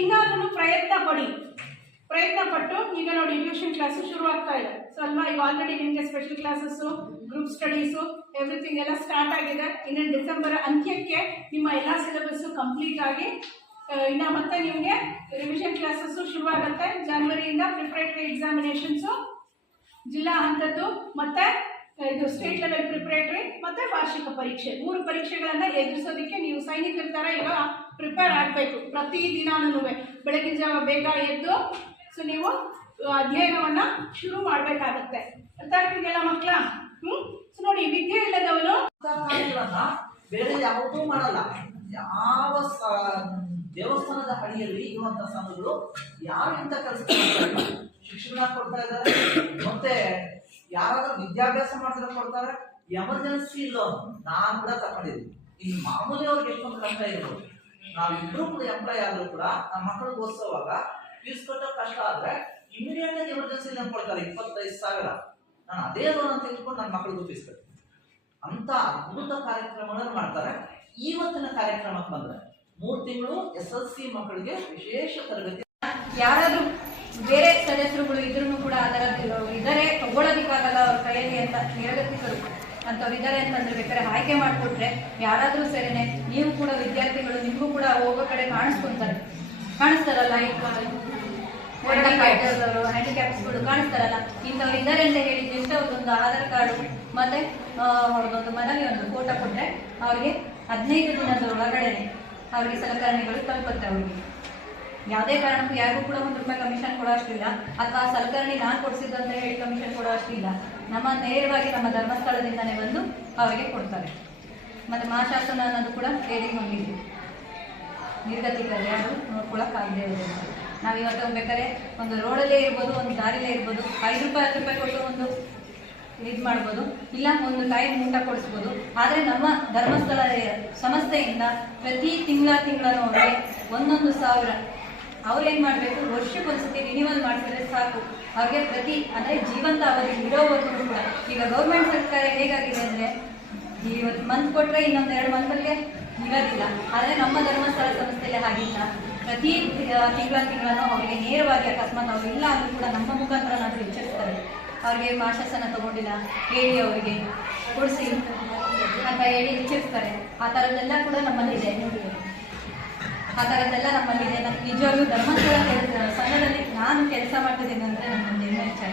ಇನ್ನಾದ್ರೂ ಪ್ರಯತ್ನ ಪಟ್ಟು ಈಗ ನೋಡಿ ಟ್ಯೂಷನ್ ಕ್ಲಾಸು ಶುರು ಆಗ್ತಾ ಇದೆ. ಸೊ ಅಲ್ವಾ, ಈಗ ಆಲ್ರೆಡಿ ನಿಮಗೆ special classes, group studies, everything ಎಲ್ಲ ಸ್ಟಾರ್ಟ್ ಆಗಿದೆ. ಇನ್ನು ಡಿಸೆಂಬರ್ ಅಂತ್ಯಕ್ಕೆ ನಿಮ್ಮ ಎಲ್ಲ ಸಿಲೆಬಸ್ಸು ಕಂಪ್ಲೀಟ್ ಆಗಿ ಇನ್ನು ಮತ್ತೆ ನಿಮಗೆ ರಿವಿಷನ್ ಕ್ಲಾಸಸ್ಸು ಶುರುವಾಗುತ್ತೆ. ಜನವರಿಯಿಂದ ಪ್ರಿಪರೇಟರಿ ಎಕ್ಸಾಮಿನೇಷನ್ಸು, ಜಿಲ್ಲಾ ಹಂತದ್ದು ಮತ್ತೆ ಇದು ಸ್ಟೇಟ್ ಲೆವೆಲ್ ಪ್ರಿಪರೇಟರಿ ಮತ್ತೆ ವಾರ್ಷಿಕ ಪರೀಕ್ಷೆ, 3 ಪರೀಕ್ಷೆಗಳನ್ನ ಎದುರಿಸೋದಕ್ಕೆ ನೀವು ಸೈನಿಕರ ಥರ ಈಗ ಪ್ರಿಪೇರ್ ಆಗಬೇಕು. ಪ್ರತಿದಿನಾನು ಬೆಳಗಿನ ಜಾವ ಬೇಗ ಎದ್ದು ಸೊ ನೀವು ಅಧ್ಯಯನವನ್ನ ಶುರು ಮಾಡಬೇಕಾಗತ್ತೆ. ಅರ್ಥ ಆಗ್ತಿದೆಯಲ್ಲ ಮಕ್ಕಳ? ಸೊ ನೋಡಿ, ವಿದ್ಯೆ ಇಲ್ಲದವನು ಬೇರೆ ಯಾವುದೂ ಮಾಡಲ್ಲ. ಯಾವ ದೇವಸ್ಥಾನದ ಅಡಿಯಲ್ಲಿ ಇರುವಂತಹ ಸಂಘಗಳು ಯಾರು ಇಂಥ ಕೆಲಸ ಶಿಕ್ಷಣ ಕೊಡ್ತಾ ಇದ್ದಾರೆ, ಮತ್ತೆ ಯಾರಾದ್ರೂ ವಿದ್ಯಾಭ್ಯಾಸ ಮಾಡಿದ್ರೆ ಕೊಡ್ತಾರೆ. ಎಮರ್ಜೆನ್ಸಿ ಲೋನ್ ನಾನು ಕೂಡ ತಗೊಂಡಿದ್ದೀನಿ. ಇನ್ನು ಮಾಮೂಲಿ ಅವ್ರಿಗೆ ಎಷ್ಟೊಂದು ಕಷ್ಟ ಇರ್ಬೋದು. ನಾವಿಬ್ರು ಕೂಡ ಎಂಪ್ಲಾಯ್ ಆದ್ರೂ ಕೂಡ ನಮ್ಮ ಮಕ್ಕಳಿಗೆ ಓದಿಸೋವಾಗ ಫೀಸ್ ಕಟ್ಟೋ ಕಷ್ಟ ಆದ್ರೆ ಇಮಿಡಿಯೇಟ್ ಆಗಿ ಎಮರ್ಜೆನ್ಸಿ ಲೋನ್ ಕೊಡ್ತಾರೆ 25,000. ನಾನು ಅದೇ ಲೋನ್ ಅಂತ ಇಟ್ಕೊಂಡು ನನ್ನ ಮಕ್ಕಳಿಗೂ ಫೀಸ್ ಕಟ್ತೀನಿ. ಅಂತ ಅದ್ಭುತ ಕಾರ್ಯಕ್ರಮಗಳನ್ನು ಮಾಡ್ತಾರೆ. ಇವತ್ತಿನ ಕಾರ್ಯಕ್ರಮಕ್ಕೆ ಬಂದ್ರೆ 3 ತಿಂಗಳು SLC ಮಕ್ಕಳಿಗೆ ವಿಶೇಷ ತರಗತಿ. ಯಾರಾದ್ರೂ ಬೇರೆ ಸದಸ್ಯರುಗಳು ಇದ್ರೂ ಕೂಡ ಅದರ ಇದರೆ ತಗೊಳ್ಳೋದಿಕ್ಕಾಗಲ್ಲ ಅವ್ರ ಕೈಯಲ್ಲಿ ಅಂತ ನಿರಗತಿಕರು ಅಂತವ್ರು ಇದ್ದಾರೆ ಅಂತಂದ್ರೆ ಬೇಕಾದ್ರೆ ಆಯ್ಕೆ ಮಾಡಿಕೊಟ್ರೆ ಯಾರಾದ್ರೂ ಸರಿನೇ ನೀವು ಕೂಡ ವಿದ್ಯಾರ್ಥಿಗಳು ನಿಮಗೂ ಕೂಡ ಹೋಗೋ ಕಡೆ ಕಾಣಿಸ್ತಾರಲ್ಲ, ಹ್ಯಾಂಡಿಕ್ಯಾಪ್ಸ್ಗಳು ಕಾಣಿಸ್ತಾರಲ್ಲ, ಇಂಥವ್ರು ಇದ್ದಾರೆ ಅಂತ ಹೇಳಿ ಜಸ್ಟ್ ಅವ್ರದ್ದೊಂದು ಆಧಾರ್ ಕಾರ್ಡು ಮತ್ತೆ ಅವ್ರದ್ದೊಂದು ಮನವಿ ಒಂದು ಫೋಟೋ ಕೊಟ್ಟರೆ ಅವ್ರಿಗೆ 15 ದಿನದ ಒಳಗಡೆನೆ ಅವ್ರಿಗೆ ಸಲಕರಣೆಗಳು ತಲುಪುತ್ತೆ. ಅವ್ರಿಗೆ ಯಾವುದೇ ಕಾರಣಕ್ಕೂ ಯಾರಿಗೂ ಕೂಡ ₹1 ಕಮಿಷನ್ ಕೊಡೋ ಅಷ್ಟಿಲ್ಲ, ಅಥವಾ ಸಲಕರಣೆ ನಾನು ಕೊಡಿಸಿದ್ದು ಅಂತ ಹೇಳಿ ಕಮಿಷನ್ ಕೊಡೋ ಅಷ್ಟಿಲ್ಲ. ನಮ್ಮ ನೇರವಾಗಿ ನಮ್ಮ ಧರ್ಮಸ್ಥಳದಿಂದನೇ ಬಂದು ಅವರಿಗೆ ಕೊಡ್ತಾರೆ. ಮತ್ತು ಮಹಾಶಾಸನ ಅನ್ನೋದು ಕೂಡ ಟ್ರೇಡಿಂಗ್ ಹೊಂದಿದೆ. ನಿರ್ಗತಿಕರು ಯಾರು ನೋಡ್ಕೊಳಕ್ಕಾಗದೇ ಇರೋದು. ನಾವು ಇವತ್ತು ಬೇಕಾದ್ರೆ ಒಂದು ರೋಡಲ್ಲೇ ಇರ್ಬೋದು, ಒಂದು ದಾರಿಲೇ ಇರ್ಬೋದು, ₹5 ₹10 ಕೊಟ್ಟು ಒಂದು ಇದು ಮಾಡ್ಬೋದು, ಇಲ್ಲ ಒಂದು ಟೈಮ್ ಊಟ ಕೊಡಿಸ್ಬೋದು. ಆದರೆ ನಮ್ಮ ಧರ್ಮಸ್ಥಳ ಸಂಸ್ಥೆಯಿಂದ ಪ್ರತಿ ತಿಂಗಳೂ ಅವ್ರಿಗೆ 1,000 ಅವ್ರೇನು ಮಾಡಬೇಕು, ವರ್ಷಕ್ಕೊಂದ್ಸತಿ ರಿನ್ಯೂವಲ್ ಮಾಡಿಸಿದ್ರೆ ಸಾಕು. ಅವ್ರಿಗೆ ಅಂದರೆ ಜೀವಂತ ಅವಧಿ ಇರೋವರೆಗೂ ಕೂಡ. ಈಗ ಗೌರ್ಮೆಂಟ್ ಸರ್ಕಾರ ಹೇಗಾಗಿದೆ ಅಂದರೆ ಇವತ್ತು ಮಂತ್ ಕೊಟ್ಟರೆ ಇನ್ನೊಂದು 2 ಮಂತಲ್ಲಿ ಇರೋದಿಲ್ಲ. ಆದರೆ ನಮ್ಮ ಧರ್ಮಸ್ಥಳ ಸಂಸ್ಥೆಯಲ್ಲಿ ಹಾಗಿಲ್ಲ. ಪ್ರತಿ ತಿಂಗಳೂ ಅವರಿಗೆ ನೇರವಾಗಿ ಅಕಸ್ಮಾತ್ ಅವ್ರು ಇಲ್ಲ ಅಂದರೂ ಕೂಡ ನಮ್ಮ ಮುಖಾಂತರ ನಾವು ಎಚ್ಚರಿಸ್ತಾರೆ. ಅವ್ರಿಗೆ ಮಾಶಾಸನ ತಗೊಂಡಿಲ್ಲ ಹೇಳಿ ಅವರಿಗೆ ಕೊಡಿಸಿ ಅಂತ ಹೇಳಿ ಎಚ್ಚರಿಸ್ತಾರೆ. ಆ ಥರದ್ದೆಲ್ಲ ಕೂಡ ನಮ್ಮಲ್ಲಿದೆ. ಆ ಥರದ್ದೆಲ್ಲ ನಮ್ಮಲ್ಲಿದೆ. ನಾನು ನಿಜವಾಗ್ಲೂ ಧರ್ಮಸ್ಥಳ ಸಂಘದಲ್ಲಿ ನಾನು ಕೆಲಸ ಮಾಡ್ತಿದ್ದೀನಿ ಅಂದರೆ ನನ್ನ ಹೆಮ್ಮೆ ವಿಚಾರ.